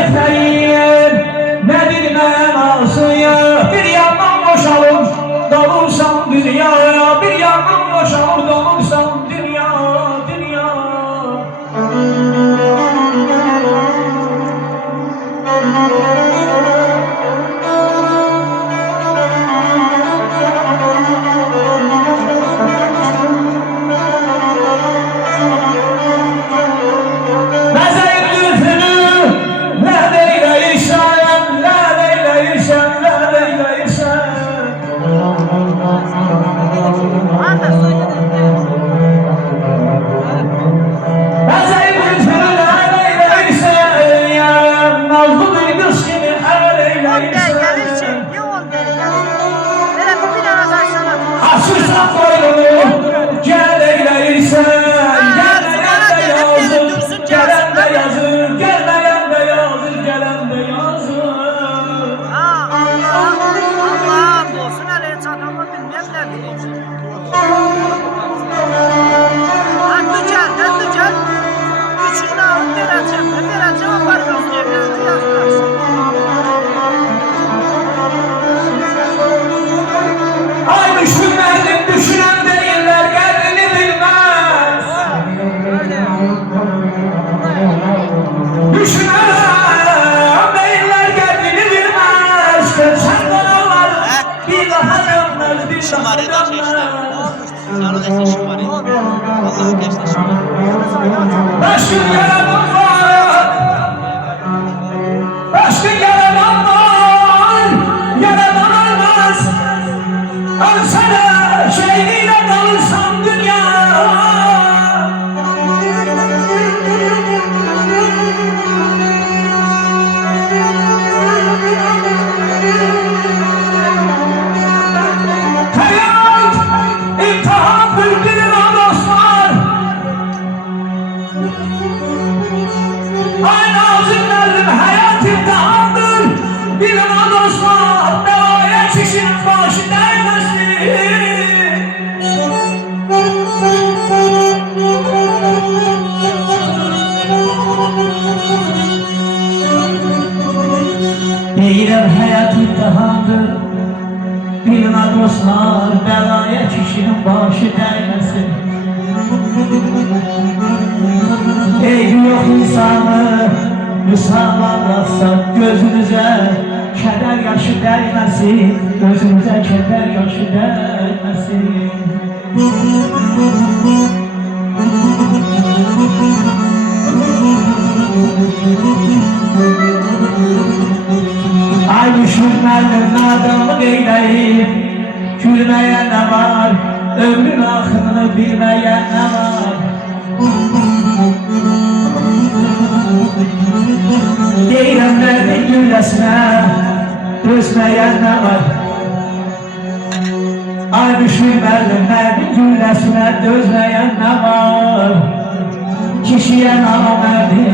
etmeyin, ne bilmem asıya. Bir yandan boşalır, dolursam dünyaya. Bir yandan boşalır, dolursam dünya, dünya. Deyirəm həyat imtihandır, bilmə dostlar, bəlaya kişinin başı dəyməsin. Eybi yox insanı müsamanlatsa gözünüzə kədər yaşı dəyməsin, gözünüzə kədər yaşı dəyməsin. Ay düşünmədim adamlık eyleyip, gülmeye ne var, ömrün axırını bilmeye ne var. Deyirəm mərdin gülləsinə, dözmeye ne var. Ay düşünmədim mərdin gülləsinə, dözmeye ne var. Kişiye namərdin